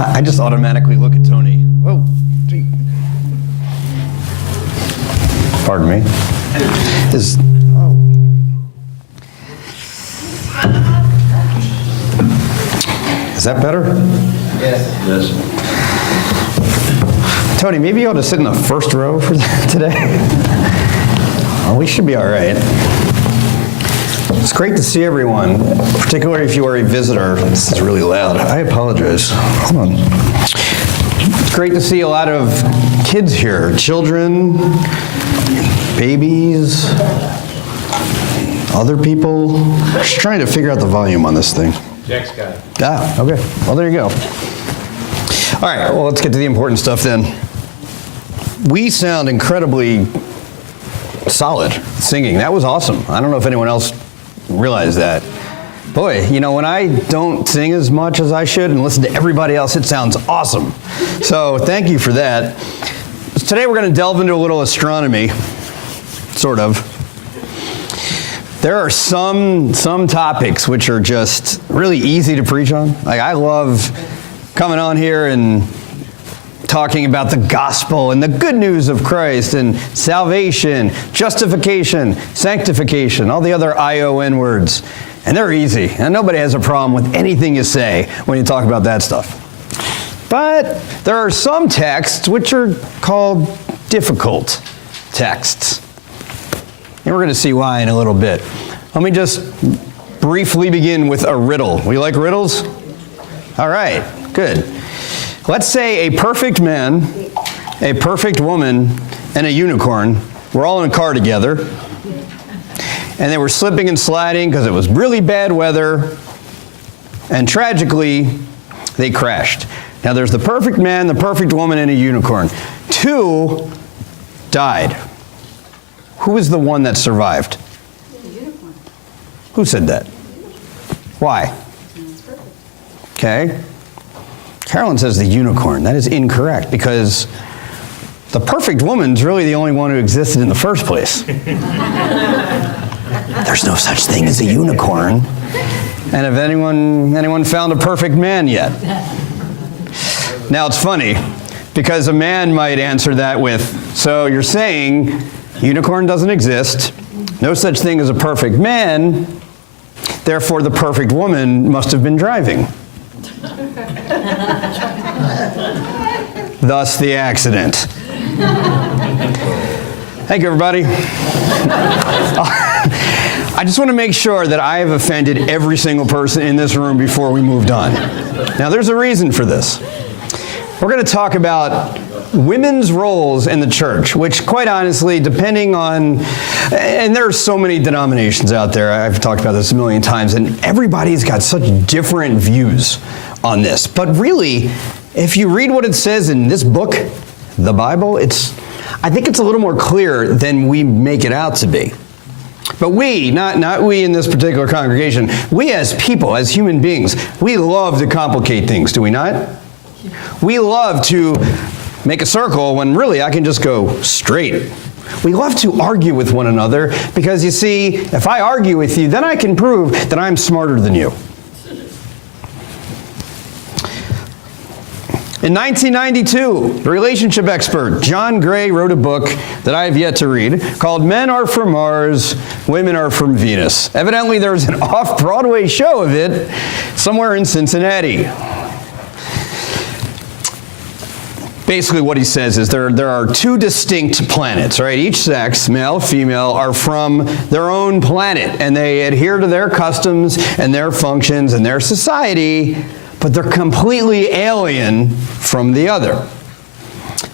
I just automatically look at Tony. Whoa. Gee. Pardon me. Is that better? Yes. Tony, maybe you ought to sit in the first row for today. Well, we should be all right. It's great to see everyone, particularly if you are a visitor. This is really loud. I apologize. Hold on. It's great to see a lot of kids here, children, babies, other people. Just trying to figure out the volume on this thing. Jack's got it. Ah, okay. Well, there you go. All right, well, let's get to the important stuff then. We sound incredibly solid singing. That was awesome. I don't know if anyone else realized that. Boy, you know, when I don't sing as much as I should and listen to everybody else, it sounds awesome. So thank you for that. Today we're going to delve into a little astronomy, sort of. There are some topics which are just really easy to preach on. Like, I love coming on here and talking about the gospel and the good news of Christ and salvation, justification, sanctification, all the other ION words. And they're easy. And nobody has a problem with anything you say when you talk about that stuff. But there are some texts which are called difficult texts. And we're going to see why in a little bit. Let me just briefly begin with a riddle. We like riddles? All right, good. Let's say a perfect man, a perfect woman, and a unicorn were all in a car together, and they were slipping and sliding because it was really bad weather, and tragically, they crashed. Now there's the perfect man, the perfect woman, and a unicorn. 2 died. Who was the one that survived? The unicorn. Who said that? Why? It's perfect. Okay. Carolyn says the unicorn. That is incorrect because the perfect woman's really the only one who existed in the first place. There's no such thing as a unicorn. And have anyone found a perfect man yet? Now it's funny because a man might answer that with, so you're saying unicorn doesn't exist, no such thing as a perfect man, therefore the perfect woman must have been driving. Thus the accident. Thank you, everybody. I just want to make sure that I have offended every single person in this room before we moved on. Now, there's a reason for this. We're going to talk about women's roles in the church, which quite honestly, depending on, and there are so many denominations out there, I've talked about this a million times, and everybody's got such different views on this. But really, if you read what it says in this book, the Bible, I think it's a little more clear than we make it out to be. But we, not we in this particular congregation, we as people, as human beings, we love to complicate things, do we not? We love to make a circle when really I can just go straight. We love to argue with one another because, you see, if I argue with you, then I can prove that I'm smarter than you. In 1992, the relationship expert John Gray wrote a book that I have yet to read called Men Are From Mars, Women Are From Venus. Evidently, there's an off-Broadway show of it somewhere in Cincinnati. Basically what he says is there are 2 distinct planets, right? Each sex, male, female, are from their own planet, and they adhere to their customs and their functions and their society, but they're completely alien from the other.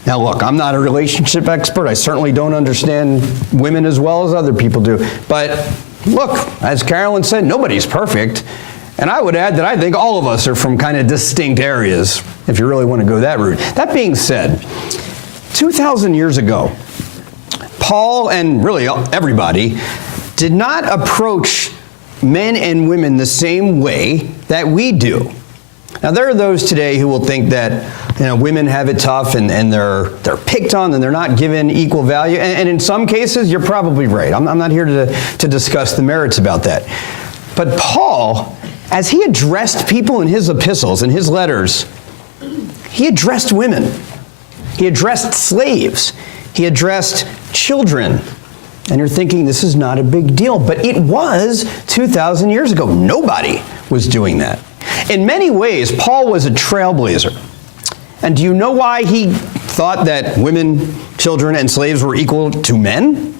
Now look, I'm not a relationship expert. I certainly don't understand women as well as other people do. But look, as Carolyn said, nobody's perfect. And I would add that I think all of us are from kind of distinct areas, if you really want to go that route. That being said, 2,000 years ago, Paul and really everybody did not approach men and women the same way that we do. Now, there are those today who will think that women have it tough and they're picked on and they're not given equal value. And in some cases, you're probably right. I'm not here to discuss the merits about that. But Paul, as he addressed people in his epistles and his letters, He addressed women. He addressed slaves. He addressed children. And you're thinking this is not a big deal, but it was 2,000 years ago. Nobody was doing that. In many ways, Paul was a trailblazer. And do you know why he thought that women, children, and slaves were equal to men?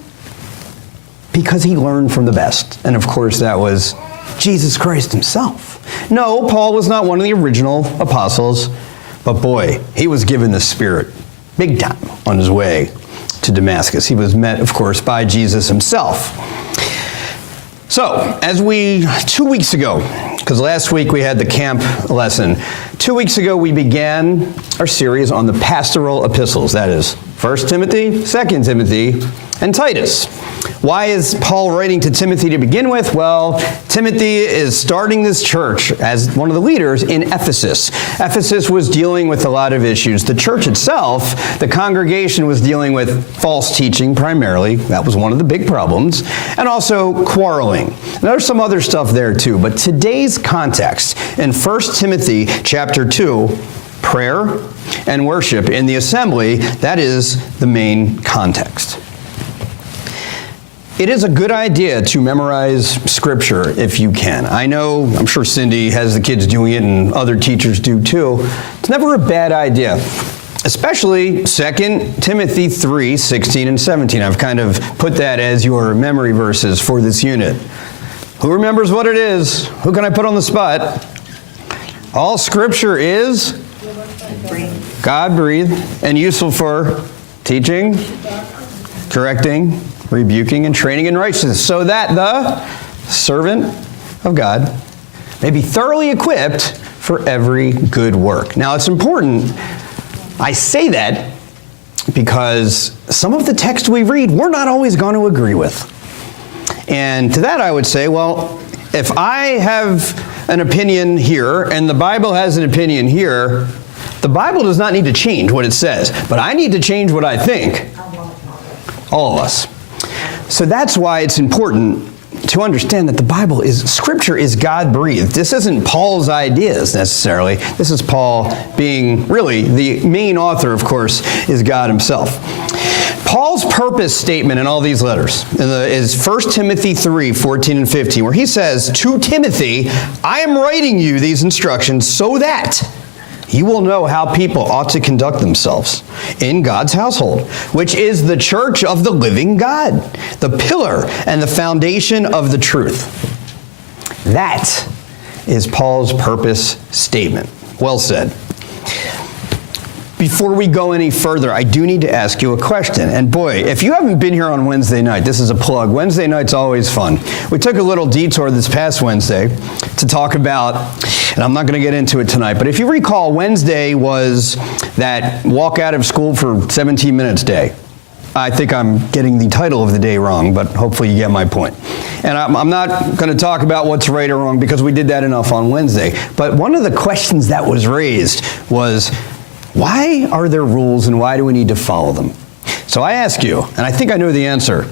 Because he learned from the best. And of course, that was Jesus Christ himself. No, Paul was not one of the original apostles, but boy, he was given the Spirit big time on his way to Damascus. He was met, of course, by Jesus himself. So, 2 weeks ago, because last week we had the camp lesson, 2 weeks ago we began our series on the pastoral epistles, that is, 1 Timothy, 2 Timothy, and Titus. Why is Paul writing to Timothy to begin with? Well, Timothy is starting this church as one of the leaders in Ephesus. Ephesus was dealing with a lot of issues. The church itself, the congregation, was dealing with false teaching primarily. That was one of the big problems. And also quarreling. And there's some other stuff there too. But today's context in 1 Timothy chapter 2, prayer and worship in the assembly, that is the main context. It is a good idea to memorize Scripture if you can. I'm sure Cindy has the kids doing it and other teachers do too. It's never a bad idea, especially 2 Timothy 3, 16 and 17. I've kind of put that as your memory verses for this unit. Who remembers what it is? Who can I put on the spot? All Scripture is God-breathed and useful for teaching, correcting, rebuking, and training in righteousness, so that the servant of God may be thoroughly equipped for every good work. Now, it's important I say that because some of the text we read, we're not always going to agree with. And to that I would say, well, if I have an opinion here and the Bible has an opinion here, the Bible does not need to change what it says, but I need to change what I think. All of us. So that's why it's important to understand that the Bible Scripture is God-breathed. This isn't Paul's ideas necessarily. This is Paul being really the main author, of course, is God himself. Paul's purpose statement in all these letters is 1 Timothy 3, 14 and 15, where he says, to Timothy, I am writing you these instructions so that you will know how people ought to conduct themselves in God's household, which is the church of the living God, the pillar and the foundation of the truth. That is Paul's purpose statement. Well said. Before we go any further, I do need to ask you a question. And boy, if you haven't been here on Wednesday night, this is a plug. Wednesday night's always fun. We took a little detour this past Wednesday to talk about, and I'm not going to get into it tonight, but if you recall, Wednesday was that walk out of school for 17 minutes day. I think I'm getting the title of the day wrong, but hopefully you get my point. And I'm not going to talk about what's right or wrong because we did that enough on Wednesday. But one of the questions that was raised was, why are there rules and why do we need to follow them? So I ask you, and I think I know the answer.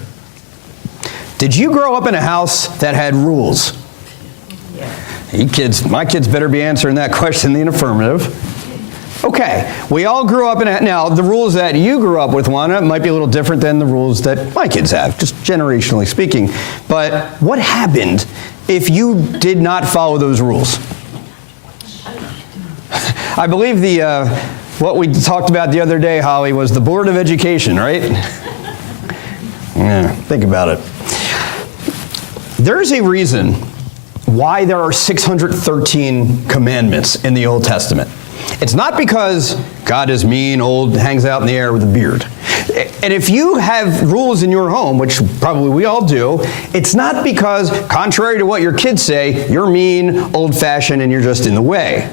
Did you grow up in a house that had rules? Yeah. My kids better be answering that question in the affirmative. Okay, we all grew up now the rules that you grew up with, Juana, might be a little different than the rules that my kids have, just generationally speaking. But what happened if you did not follow those rules? I believe what we talked about the other day, Holly, was the Board of Education, right? Yeah, think about it. There's a reason why there are 613 commandments in the Old Testament. It's not because God is mean, old, hangs out in the air with a beard. And if you have rules in your home, which probably we all do, it's not because, contrary to what your kids say, you're mean, old-fashioned, and you're just in the way.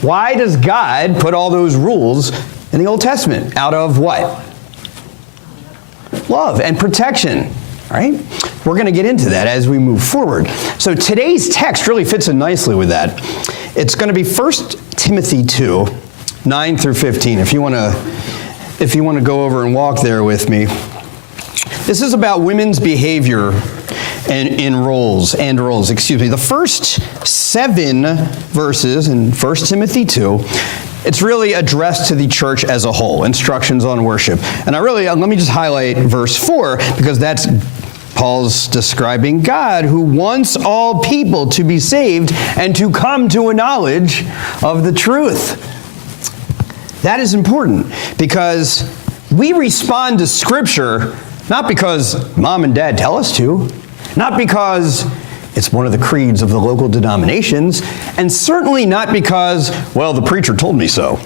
Why does God put all those rules in the Old Testament? Out of what? Love and protection, right? We're going to get into that as we move forward. So today's text really fits in nicely with that. It's going to be 1 Timothy 2, 9 through 15. If you want to go over and walk there with me. This is about women's behavior and roles. The first 7 verses in 1 Timothy 2 It's really addressed to the church as a whole, instructions on worship. And let me just highlight verse 4, because that's Paul's describing God, who wants all people to be saved and to come to a knowledge of the truth. That is important, because we respond to Scripture not because mom and dad tell us to, not because it's one of the creeds of the local denominations, and certainly not because, well, the preacher told me so.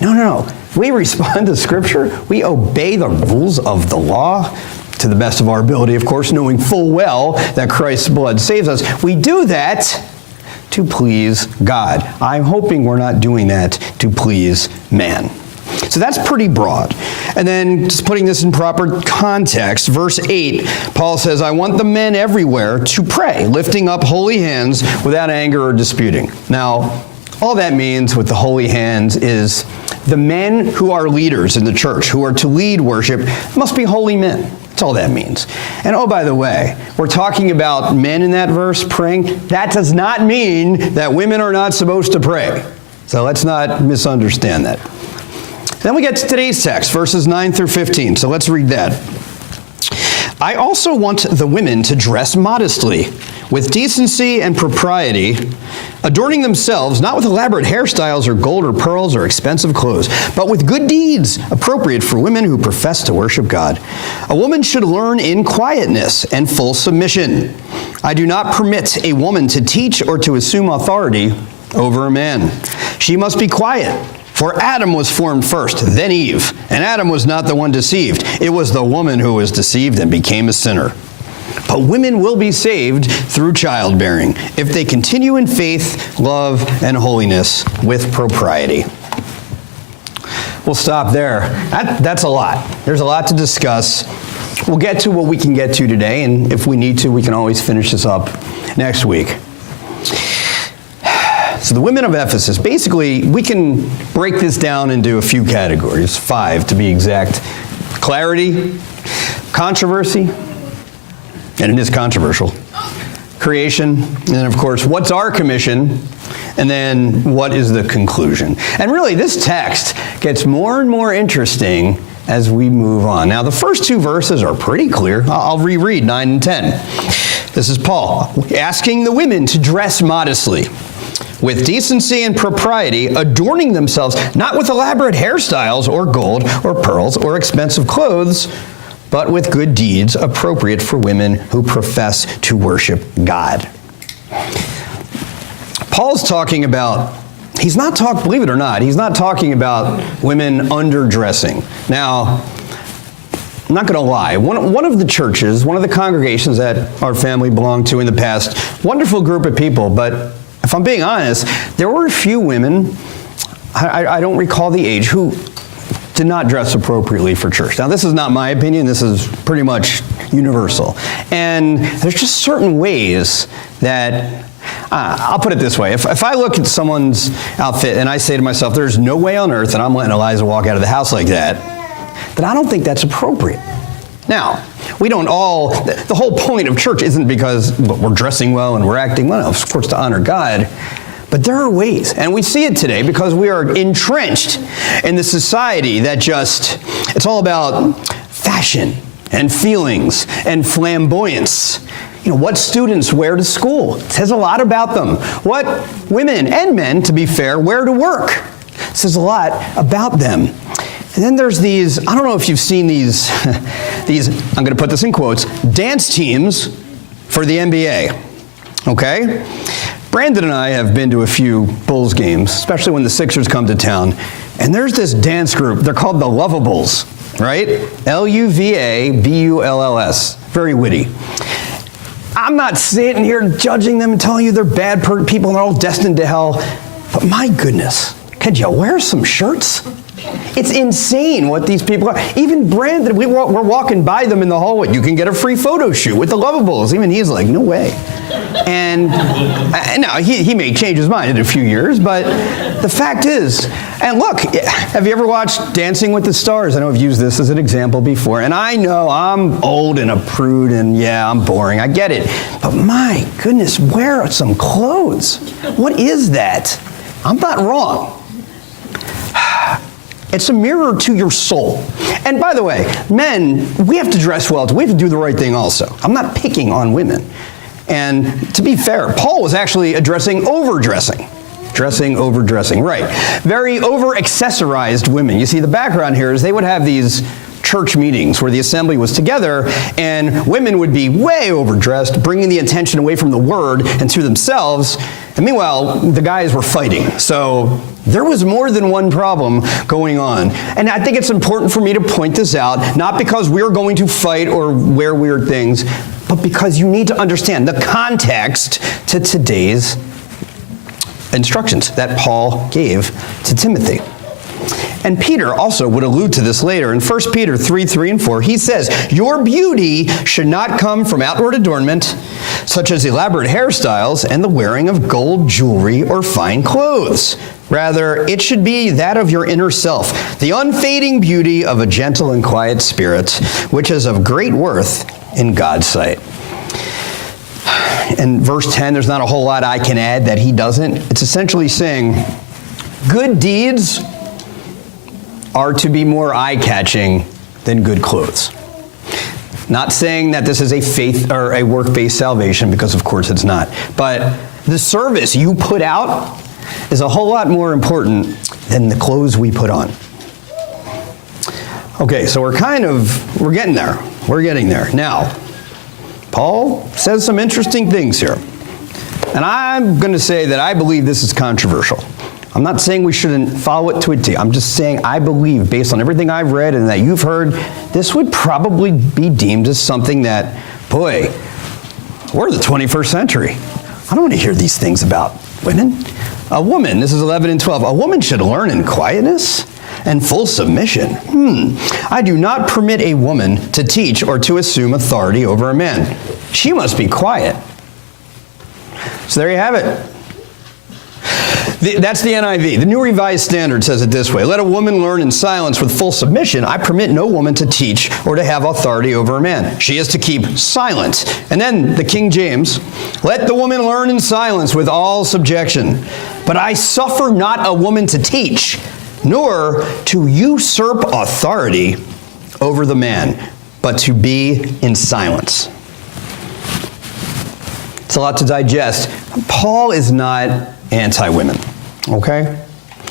No. We respond to Scripture. We obey the rules of the law to the best of our ability, of course, knowing full well that Christ's blood saves us. We do that to please God. I'm hoping we're not doing that to please man. So that's pretty broad. And then just putting this in proper context, verse 8, Paul says, I want the men everywhere to pray, lifting up holy hands without anger or disputing. Now, all that means with the holy hands is the men who are leaders in the church, who are to lead worship, must be holy men. That's all that means. And oh, by the way, we're talking about men in that verse praying. That does not mean that women are not supposed to pray. So let's not misunderstand that. Then we get to today's text, verses 9 through 15. So let's read that. I also want the women to dress modestly, with decency and propriety, adorning themselves not with elaborate hairstyles or gold or pearls or expensive clothes, but with good deeds appropriate for women who profess to worship God. A woman should learn in quietness and full submission. I do not permit a woman to teach or to assume authority over a man. She must be quiet. For Adam was formed first, then Eve. And Adam was not the one deceived. It was the woman who was deceived and became a sinner. But women will be saved through childbearing if they continue in faith, love, and holiness with propriety. We'll stop there. That's a lot. There's a lot to discuss. We'll get to what we can get to today, and if we need to, we can always finish this up next week. So the women of Ephesus, basically, we can break this down into a few categories, 5 to be exact. Clarity, controversy, and it is controversial. Creation, and then of course, what's our commission? And then what is the conclusion? And really, this text gets more and more interesting as we move on. Now, the first 2 verses are pretty clear. I'll reread 9 and 10. This is Paul asking the women to dress modestly, with decency and propriety, adorning themselves not with elaborate hairstyles or gold or pearls or expensive clothes, but with good deeds appropriate for women who profess to worship God. Paul's talking about, believe it or not, he's not talking about women underdressing. Now, I'm not going to lie. One of the churches, one of the congregations that our family belonged to in the past, wonderful group of people, but if I'm being honest, there were a few women, I don't recall the age, who did not dress appropriately for church. Now, this is not my opinion. This is pretty much universal. And there's just certain ways that, I'll put it this way. If I look at someone's outfit and I say to myself, there's no way on earth that I'm letting Eliza walk out of the house like that, then I don't think that's appropriate. Now, we don't all, the whole point of church isn't because we're dressing well and we're acting well, of course, to honor God. But there are ways, and we see it today because we are entrenched in the society that it's all about fashion and feelings and flamboyance. You know, what students wear to school. It says a lot about them. What women and men, to be fair, wear to work. It says a lot about them. And then there's these, I don't know if you've seen these, I'm going to put this in quotes, dance teams for the NBA. Okay? Brandon and I have been to a few Bulls games, especially when the Sixers come to town. And there's this dance group. They're called the Lovables, right? Luvabulls. Very witty. I'm not sitting here judging them and telling you they're bad people and they're all destined to hell. But my goodness, could you wear some shirts? It's insane what these people are. Even Brandon, we're walking by them in the hallway. You can get a free photo shoot with the Lovables. Even he's like, no way. And now he may change his mind in a few years, but the fact is, and look, have you ever watched Dancing with the Stars? I know I've used this as an example before, and I know I'm old and a prude, and yeah, I'm boring. I get it. But my goodness, wear some clothes. What is that? I'm not wrong. It's a mirror to your soul. And by the way, men, we have to dress well. We have to do the right thing also. I'm not picking on women. And to be fair, Paul was actually addressing overdressing. Overdressing, right. Very over-accessorized women. You see, the background here is they would have these church meetings where the assembly was together and women would be way overdressed, bringing the attention away from the word and to themselves. And meanwhile, the guys were fighting. So there was more than one problem going on. And I think it's important for me to point this out, not because we're going to fight or wear weird things, but because you need to understand the context to today's instructions that Paul gave to Timothy. And Peter also would allude to this later. In 1 Peter 3 and 4, he says, "Your beauty should not come from outward adornment, such as elaborate hairstyles and the wearing of gold jewelry or fine clothes. Rather, it should be that of your inner self, the unfading beauty of a gentle and quiet spirit, which is of great worth in God's sight." In verse 10, there's not a whole lot I can add that he doesn't. It's essentially saying, good deeds are to be more eye-catching than good clothes. Not saying that this is a faith or a work-based salvation, because of course it's not. But the service you put out is a whole lot more important than the clothes we put on. Okay, so we're getting there. We're getting there. Now, Paul says some interesting things here. And I'm going to say that I believe this is controversial. I'm not saying we shouldn't follow it to a T. I'm just saying I believe, based on everything I've read and that you've heard, this would probably be deemed as something that, boy, we're the 21st century. I don't want to hear these things about women. A woman, this is 11 and 12, a woman should learn in quietness and full submission. I do not permit a woman to teach or to assume authority over a man. She must be quiet. So there you have it. That's the NIV. The New Revised Standard says it this way: let a woman learn in silence with full submission. I permit no woman to teach or to have authority over a man. She is to keep silent. And then the King James, let the woman learn in silence with all subjection. But I suffer not a woman to teach, nor to usurp authority over the man, but to be in silence. It's a lot to digest. Paul is not anti-women, okay?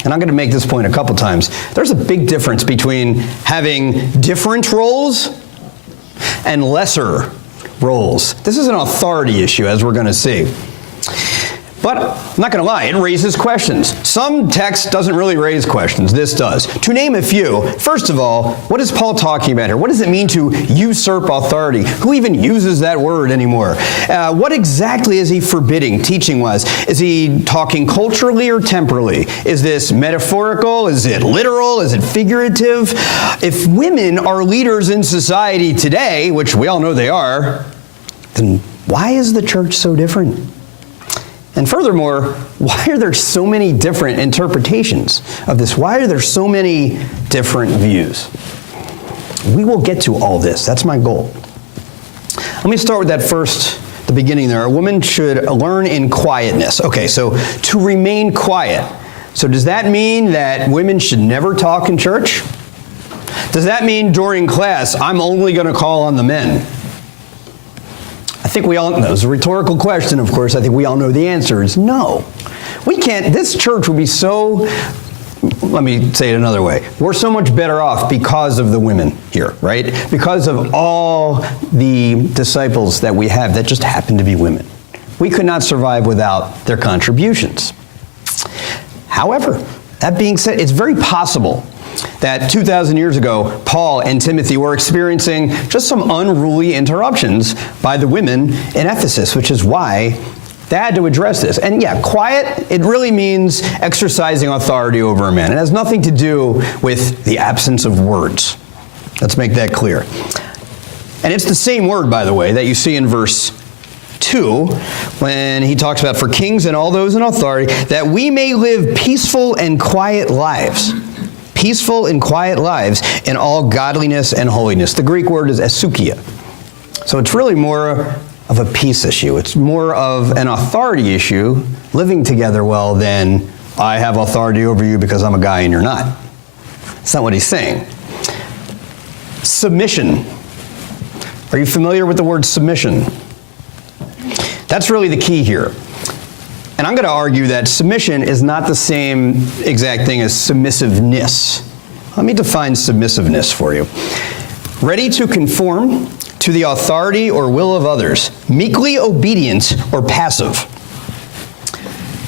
And I'm going to make this point a couple times. There's a big difference between having different roles and lesser roles. This is an authority issue, as we're going to see. But I'm not going to lie, it raises questions. Some text doesn't really raise questions. This does. To name a few, first of all, what is Paul talking about here? What does it mean to usurp authority? Who even uses that word anymore? What exactly is he forbidding teaching-wise? Is he talking culturally or temporally? Is this metaphorical? Is it literal? Is it figurative? If women are leaders in society today, which we all know they are, then why is the church so different? And furthermore, why are there so many different interpretations of this? Why are there so many different views? We will get to all this. That's my goal. Let me start with the beginning there. A woman should learn in quietness. Okay, so to remain quiet. So does that mean that women should never talk in church? Does that mean during class, I'm only going to call on the men? I think we all know. It's a rhetorical question, of course. I think we all know the answer is no. We can't. This church would be so, let me say it another way. We're so much better off because of the women here, right? Because of all the disciples that we have that just happen to be women. We could not survive without their contributions. However, that being said, it's very possible that 2,000 years ago, Paul and Timothy were experiencing just some unruly interruptions by the women in Ephesus, which is why they had to address this. And yeah, quiet, it really means exercising authority over a man. It has nothing to do with the absence of words. Let's make that clear. And it's the same word, by the way, that you see in verse 2, when he talks about for kings and all those in authority, that we may live peaceful and quiet lives. Peaceful and quiet lives in all godliness and holiness. The Greek word is esoukia. So it's really more of a peace issue. It's more of an authority issue, living together well, than I have authority over you because I'm a guy and you're not. That's not what he's saying. Submission. Are you familiar with the word submission? That's really the key here. And I'm going to argue that submission is not the same exact thing as submissiveness. Let me define submissiveness for you. Ready to conform to the authority or will of others, meekly obedient or passive.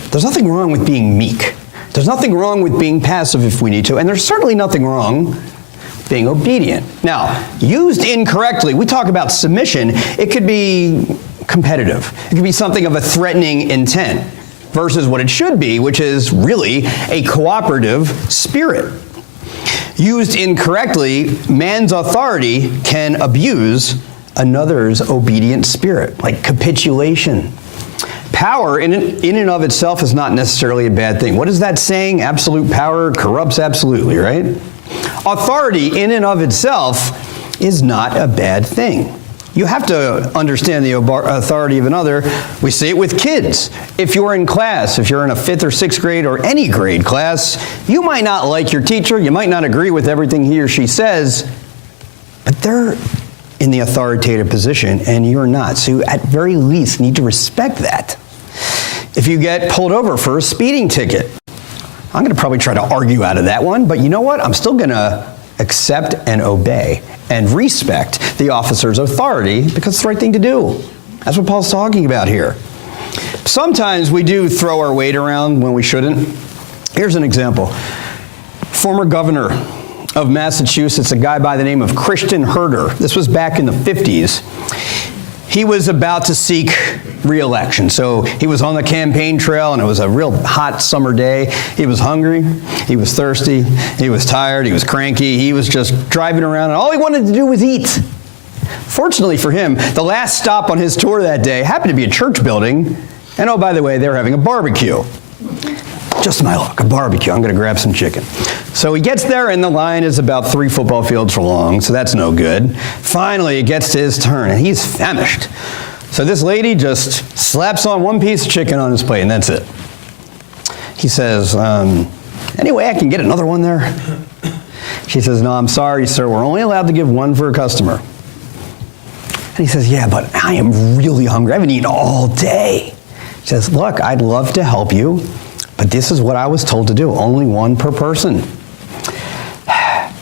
There's nothing wrong with being meek. There's nothing wrong with being passive if we need to, and there's certainly nothing wrong with being obedient. Now, used incorrectly, we talk about submission, it could be competitive. It could be something of a threatening intent versus what it should be, which is really a cooperative spirit. Used incorrectly, man's authority can abuse another's obedient spirit, like capitulation. Power in and of itself is not necessarily a bad thing. What is that saying? Absolute power corrupts absolutely, right? Authority in and of itself is not a bad thing. You have to understand the authority of another. We see it with kids. If you're in class, if you're in a 5th or 6th grade or any grade class, you might not like your teacher, you might not agree with everything he or she says, but they're in the authoritative position and you're not. So you at very least need to respect that. If you get pulled over for a speeding ticket, I'm going to probably try to argue out of that one, but you know what? I'm still going to accept and obey and respect the officer's authority because it's the right thing to do. That's what Paul's talking about here. Sometimes we do throw our weight around when we shouldn't. Here's an example. Former governor of Massachusetts, a guy by the name of Christian Herter. This was back in the 50s. He was about to seek re-election. So he was on the campaign trail and it was a real hot summer day. He was hungry, he was thirsty, he was tired, he was cranky, he was just driving around and all he wanted to do was eat. Fortunately for him, the last stop on his tour that day happened to be a church building. And oh, by the way, they were having a barbecue. Just my luck, a barbecue. I'm going to grab some chicken. So he gets there and the line is about 3 football fields long, so that's no good. Finally, it gets to his turn and he's famished. So this lady just slaps on 1 piece of chicken on his plate and that's it. He says, any way I can get another one there? She says, no, I'm sorry, sir. We're only allowed to give 1 for a customer. And he says, yeah, but I am really hungry. I haven't eaten all day. She says, look, I'd love to help you, but this is what I was told to do, only 1 per person.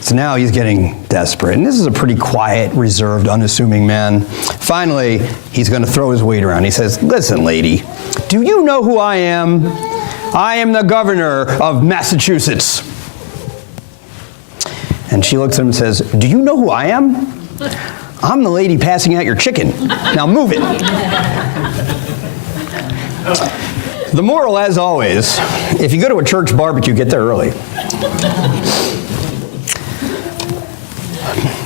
So now he's getting desperate. And this is a pretty quiet, reserved, unassuming man. Finally, he's going to throw his weight around. He says, listen, lady, do you know who I am? I am the governor of Massachusetts. And she looks at him and says, do you know who I am? I'm the lady passing out your chicken. Now move it. The moral, as always, if you go to a church barbecue, get there early.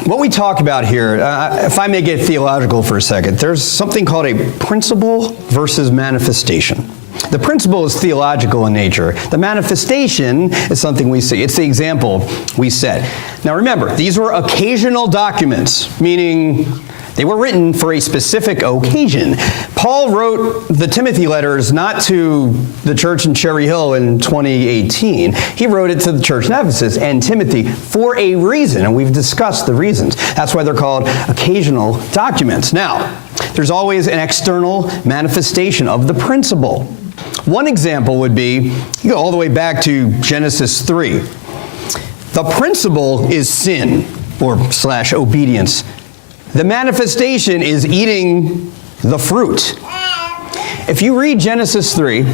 What we talk about here, if I may get theological for a second, there's something called a principle versus manifestation. The principle is theological in nature. The manifestation is something we see. It's the example we set. Now remember, these were occasional documents, meaning they were written for a specific occasion. Paul wrote the Timothy letters not to the church in Cherry Hill in 2018. He wrote it to the church in Ephesus and Timothy for a reason, and we've discussed the reasons. That's why they're called occasional documents. Now, there's always an external manifestation of the principle. One example would be, you go all the way back to Genesis 3. The principle is sin, or / obedience. The manifestation is eating the fruit. If you read Genesis 3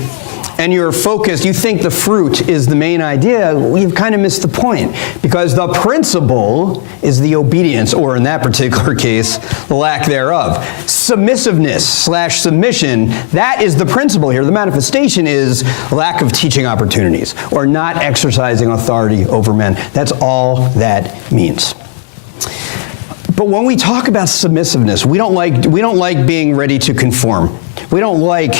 and you're focused, you think the fruit is the main idea, you've kind of missed the point. Because the principle is the obedience, or in that particular case, the lack thereof. Submissiveness / submission, that is the principle here. The manifestation is lack of teaching opportunities, or not exercising authority over men. That's all that means. But when we talk about submissiveness, we don't like being ready to conform. We don't like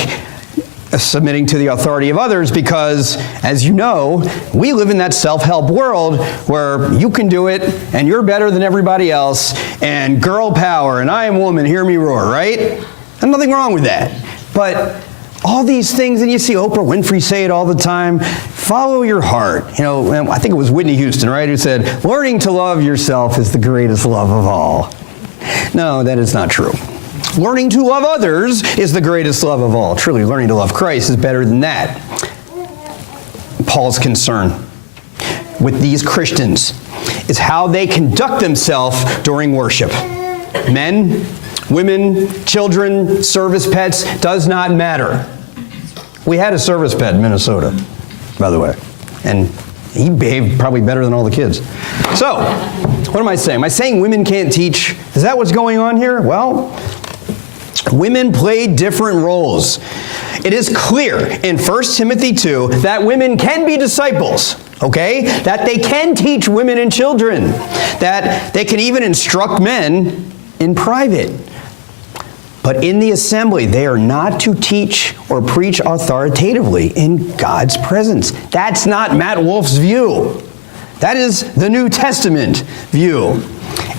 submitting to the authority of others because, as you know, we live in that self-help world where you can do it and you're better than everybody else and girl power and I am woman, hear me roar, right? There's nothing wrong with that. But All these things, and you see Oprah Winfrey say it all the time, follow your heart. And I think it was Whitney Houston, right, who said, learning to love yourself is the greatest love of all. No, that is not true. Learning to love others is the greatest love of all. Truly, learning to love Christ is better than that. Paul's concern with these Christians is how they conduct themselves during worship. Men, women, children, service pets, does not matter. We had a service pet in Minnesota, by the way, and he behaved probably better than all the kids. So, what am I saying? Am I saying women can't teach? Is that what's going on here? Well, women play different roles. It is clear in 1 Timothy 2 that women can be disciples, okay? That they can teach women and children, that they can even instruct men in private. But in the assembly, they are not to teach or preach authoritatively in God's presence. That's not Matt Wolf's view. That is the New Testament view.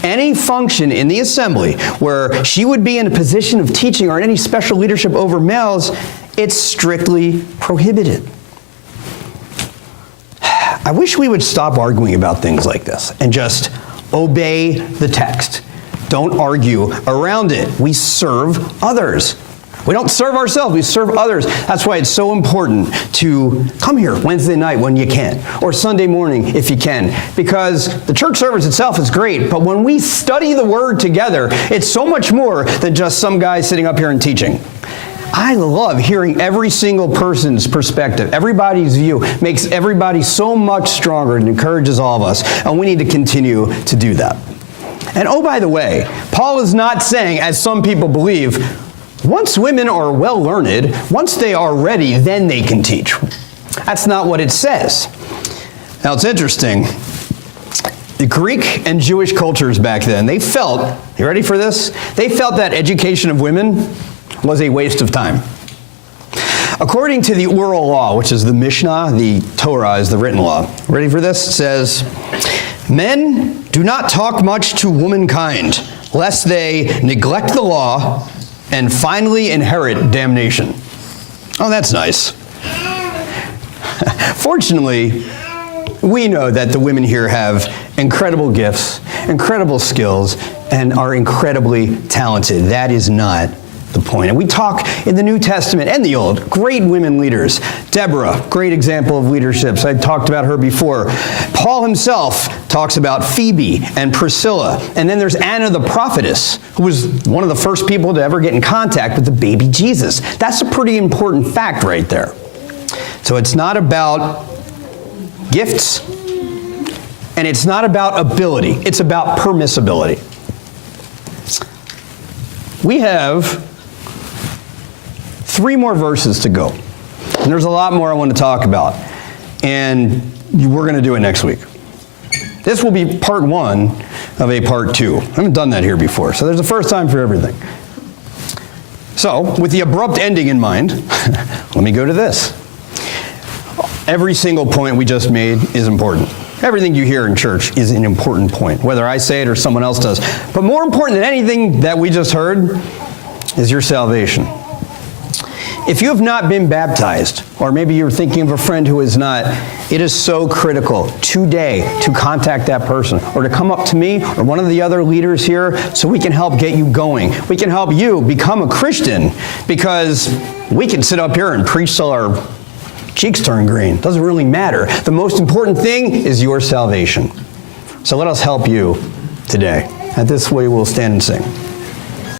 Any function in the assembly where she would be in a position of teaching or any special leadership over males, it's strictly prohibited. I wish we would stop arguing about things like this and just obey the text. Don't argue around it. We serve others. We don't serve ourselves, we serve others. That's why it's so important to come here Wednesday night when you can, or Sunday morning if you can, because the church service itself is great, but when we study the Word together, it's so much more than just some guy sitting up here and teaching. I love hearing every single person's perspective. Everybody's view makes everybody so much stronger and encourages all of us, and we need to continue to do that. And oh, by the way, Paul is not saying, as some people believe, once women are well learned, once they are ready, then they can teach. That's not what it says. Now, it's interesting. The Greek and Jewish cultures back then, they felt, you ready for this? They felt that education of women was a waste of time. According to the oral law, which is the Mishnah, the Torah is the written law. Ready for this? It says, men do not talk much to womankind, lest they neglect the law and finally inherit damnation. Oh, that's nice. Fortunately, we know that the women here have incredible gifts, incredible skills, and are incredibly talented. That is not the point. And we talk in the New Testament and the Old, great women leaders. Deborah, great example of leadership. I talked about her before. Paul himself talks about Phoebe and Priscilla. And then there's Anna the prophetess, who was one of the first people to ever get in contact with the baby Jesus. That's a pretty important fact right there. So it's not about gifts, and it's not about ability. It's about permissibility. We have 3 more verses to go. And there's a lot more I want to talk about. And we're going to do it next week. This will be part 1 of a part 2. I haven't done that here before, so there's a first time for everything. So, with the abrupt ending in mind, let me go to this. Every single point we just made is important. Everything you hear in church is an important point, whether I say it or someone else does. But more important than anything that we just heard is your salvation. If you have not been baptized, or maybe you're thinking of a friend who is not, it is so critical today to contact that person, or to come up to me or one of the other leaders here so we can help get you going. We can help you become a Christian, because we can sit up here and preach till our cheeks turn green. Doesn't really matter. The most important thing is your salvation. So let us help you today. And this way we'll stand and sing.